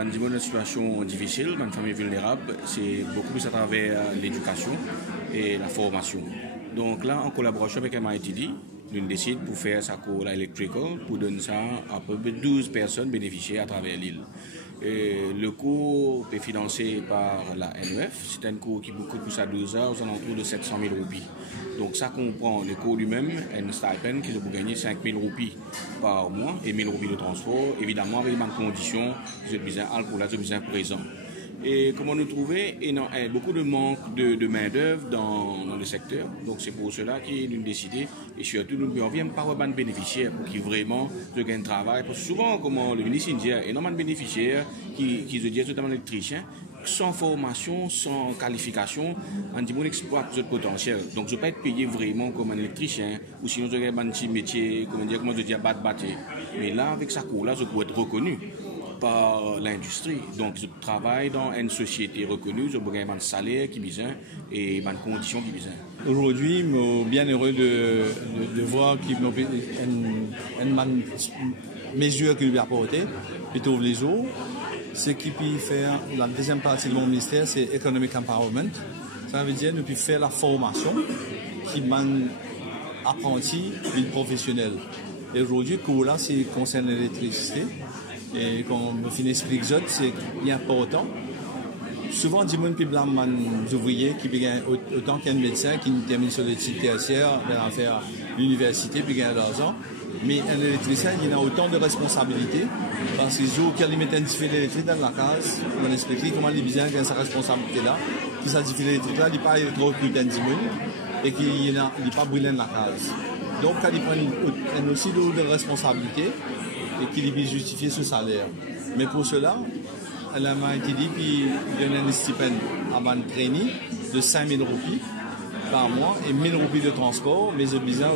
une situation difficile, une famille vulnérable, c'est beaucoup plus à travers l'éducation et la formation. Donc là, en collaboration avec MITD, nous décide pour faire sa cours électrical pour donner ça à peu près 12 personnes bénéficiaires à travers l'île. Le cours est financé par la NEF. C'est un cours qui coûte pour ça 12 heures aux alentours de 700 000 roupies. Donc ça comprend le cours lui-même, un stipend qui peut gagner 5 000 roupies par mois et 1 000 roupies de transport, évidemment avec les mêmes conditions, vous êtes besoin d'alcool, vous êtes besoin présent. Et comment nous trouver beaucoup de manque de main-d'œuvre dans le secteur. Donc c'est pour cela qu'ils nous décidé et surtout nous ne viennent pas avoir de bénéficiaires pour qu'ils vraiment gagnent travail. Parce que souvent, comme le ministre dit, énormément de bénéficiaires qui se disent notamment électriciens, sans formation, sans qualification, on dit qu'on exploite ce potentiel. Donc je ne peux pas être payé vraiment comme un électricien ou sinon je vais un petit métier, comment je dis, à battre. Mais là, avec sa cour là, je peux être reconnu par l'industrie. Donc, je travaille dans une société reconnue, je gagne un salaire qui besoin et une condition qui besoin. Aujourd'hui, je suis bien heureux de voir qu'il y a une mesure qui lui a apporté, qui trouve les jours. Ce qui peut faire la deuxième partie de mon ministère, c'est Economic Empowerment. Ça veut dire que nous pouvons faire la formation qui m'a apprenti et professionnel. Et aujourd'hui, le cours là, c'est concerne l'électricité. Et comme je explique, c'est important. Souvent, des gens qui sont ouvriers, qui gagnent autant qu'un médecin qui termine sur l'étude tertiaire, va faire l'université, puis gagne de l'argent. Mais un électricien, il a autant de responsabilités. Parce qu'ils ont qu'à mettre un diffuseur électrique dans la case, on explique comment les besoins ont cette responsabilité-là. Puis ce diffuseur électrique-là, il n'est pas trop plus d'un et qu'il n'est pas brûlé dans la case. Donc, quand il prend aussi de responsabilités, et qu'il puisse justifier ce salaire. Mais pour cela, elle m'a dit qu'il donne un stipend à un trainee de 5 000 roupies par mois et 1 000 roupies de transport, mais j'ai besoin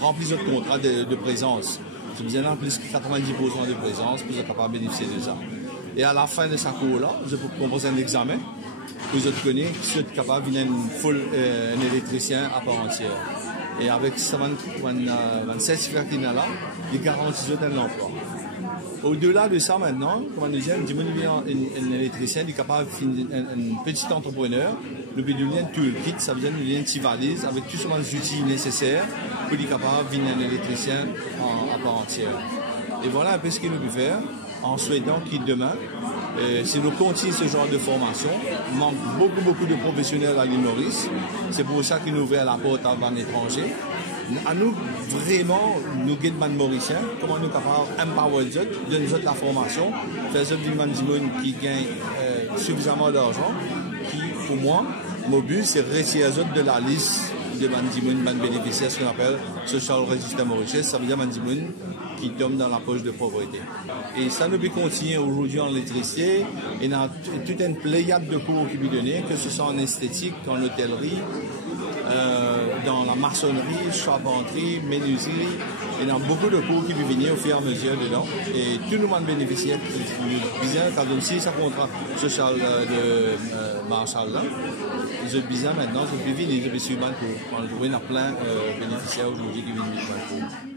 remplir notre contrat de présence. J'ai besoin de plus que 90% de présence pour être capable de bénéficier de ça. Et à la fin de sa cours-là, je peux proposer un examen pour vous connaître si vous êtes capable de devenir un électricien à part entière. Et avec ce certificat qu'il a là, il garantit un emploi. Au-delà de ça maintenant, comme on dit, un électricien, il est capable de un petit entrepreneur, nous pouvons devenir un toolkit, ça veut dire une petite valise avec tous les outils nécessaires pour être capable de devenir un électricien à part entière. Et voilà un peu ce qu'il nous peut faire en souhaitant qu'il demain, si nous continuons ce genre de formation, il manque beaucoup de professionnels à l'île Maurice. C'est pour ça qu'il nous ouvre la porte à l'étranger. À nous, vraiment, nous guidons les Mauriciens, comment nous sommes capables d'empower de nous la formation, faire des gens qui gagnent suffisamment d'argent, qui, pour moi, mon but, c'est retirer de la liste de bénéficiaires, ce qu'on appelle Social Register Mauritius, ça veut dire qui tombent dans la poche de pauvreté. Et ça nous peut continuer aujourd'hui en électricité. Il y a toute une pléiade de cours qui peut donner, que ce soit en esthétique, en hôtellerie, dans la maçonnerie, charpenterie, menuiserie. Il y a beaucoup de cours qui peuvent venir au fur et à mesure dedans. Et tout le monde bénéficie bien, quand on sait sa contrat social de Marshall là. Je bizarre maintenant, je peux venir, je peux suivre un cours. On a plein de bénéficiaires aujourd'hui qui viennent du cours.